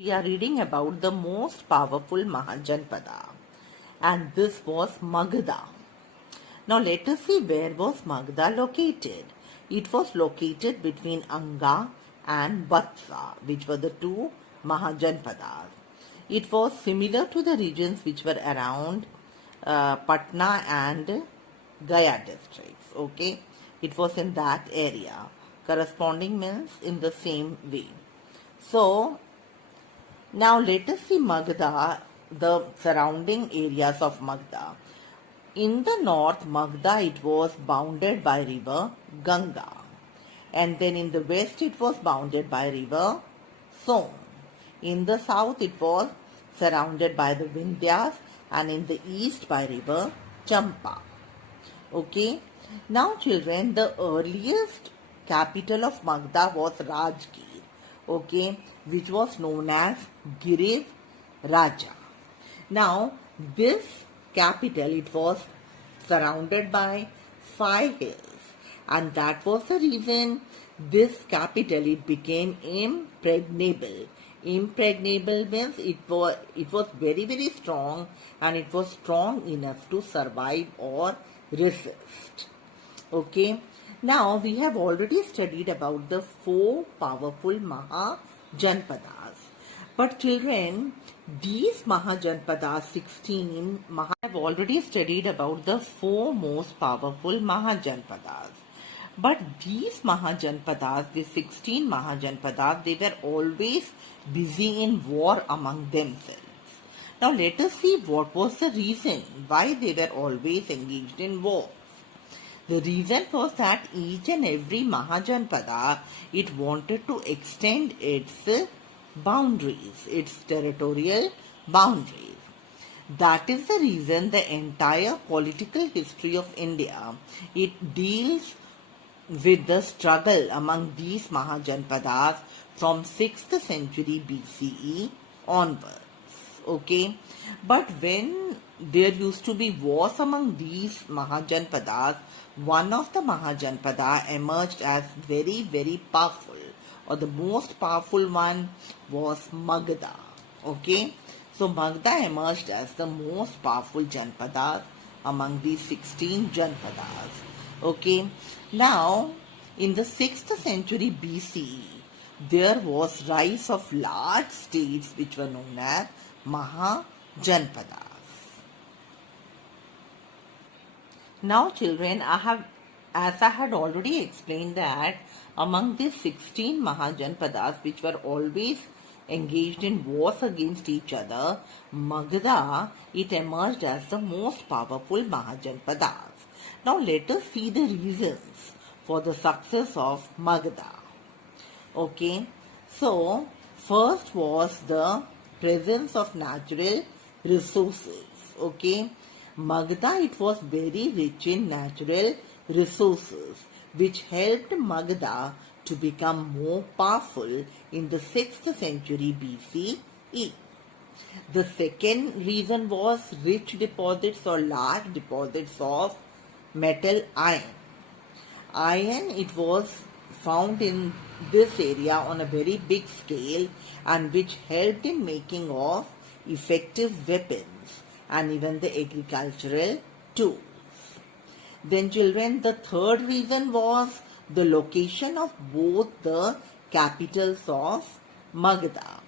We are reading about the most powerful Mahajanpada, and this was Magadha. Now let us see where was Magadha located. It was located between Anga and Vatsa, which were the two Mahajanpadas. It was similar to the regions which were around Patna and Gaya districts. Okay, it was in that area. Corresponding means in the same way. So now let us see Magadha, the surrounding areas of Magadha. In the north, Magadha, it was bounded by river Ganga, and then in the west it was bounded by river Son. In the south it was surrounded by the Vindhyas, and in the east by river Champa. Okay. Now children, the earliest capital of Magadha was Rajgir, okay, which was known as Giriv Raja. Now this capital, it was surrounded by 5 hills, and that was the reason this capital, it became impregnable. Impregnable means it was very strong, and it was strong enough to survive or resist. Okay. Now we have already studied about the 4 powerful Mahajanpadas. But children, these Mahajanpadas, 16 have already studied about the 4 most powerful Mahajanpadas. But these Mahajanpadas, the 16 Mahajanpadas, they were always busy in war among themselves. Now let us see what was the reason why they were always engaged in war. The reason was that each and every Mahajanpada, it wanted to extend its boundaries, its territorial boundaries. That is the reason the entire political history of India, it deals with the struggle among these Mahajanpadas from 6th century BCE onwards. Okay, but when there used to be wars among these Mahajanpadas, one of the Mahajanpada emerged as very powerful, or the most powerful one was Magadha. Okay, so Magadha emerged as the most powerful Janpada among these 16 Janpadas. Okay, now in the 6th century BCE, there was rise of large states which were known as Mahajanpadas. Now children, as I had already explained that among these 16 Mahajanpadas which were always engaged in wars against each other, Magadha, it emerged as the most powerful Mahajanpadas. Now let us see the reasons for the success of Magadha. Okay, so first was the presence of natural resources. Okay, Magadha, it was very rich in natural resources, which helped Magadha to become more powerful in the 6th century BCE. The second reason was rich deposits or large deposits of metal iron. Iron, it was found in this area on a very big scale, and which helped in making of effective weapons and even the agricultural tools. Then children, the third reason was the location of both the capitals of Magadha.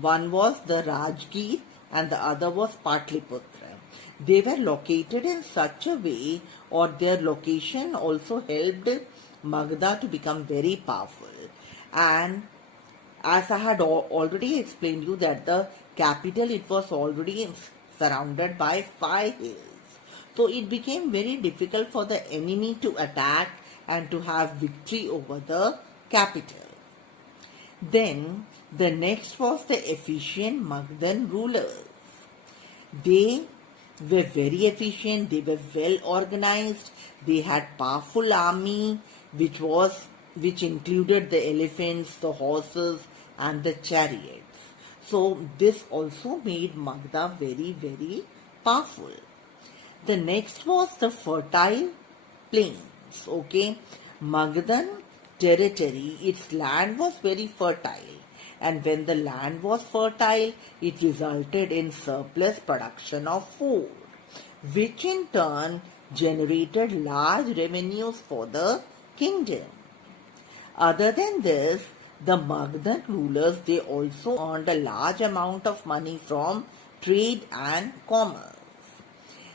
One was the Rajgir and the other was Patliputra. They were located in such a way, or their location also helped Magadha to become very powerful. And as I had already explained you that the capital, it was already surrounded by 5 hills. So it became very difficult for the enemy to attack and to have victory over the capital. Then the next was the efficient Magadhan rulers. They were very efficient, they were well organized, they had powerful army which included the elephants, the horses and the chariots. So this also made Magadha very powerful. The next was the fertile plains. Okay, Magadhan territory, its land was very fertile, and when the land was fertile, it resulted in surplus production of food, which in turn generated large revenues for the kingdom. Other than this, the Magdan rulers, they also earned a large amount of money from trade and commerce.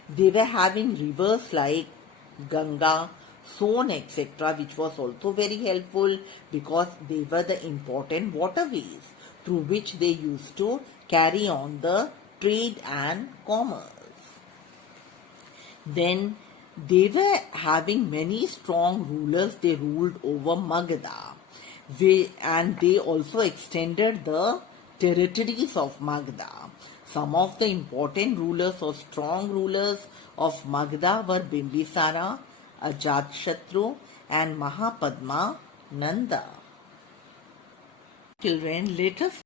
They were having rivers like Ganga, Son, etc., which was also very helpful because they were the important waterways through which they used to carry on the trade and commerce. Then they were having many strong rulers. They ruled over Magadha, and they also extended the territories of Magadha. Some of the important rulers or strong rulers of Magadha were Bimbisara, Ajatashatru, and Mahapadma Nanda. Children, let us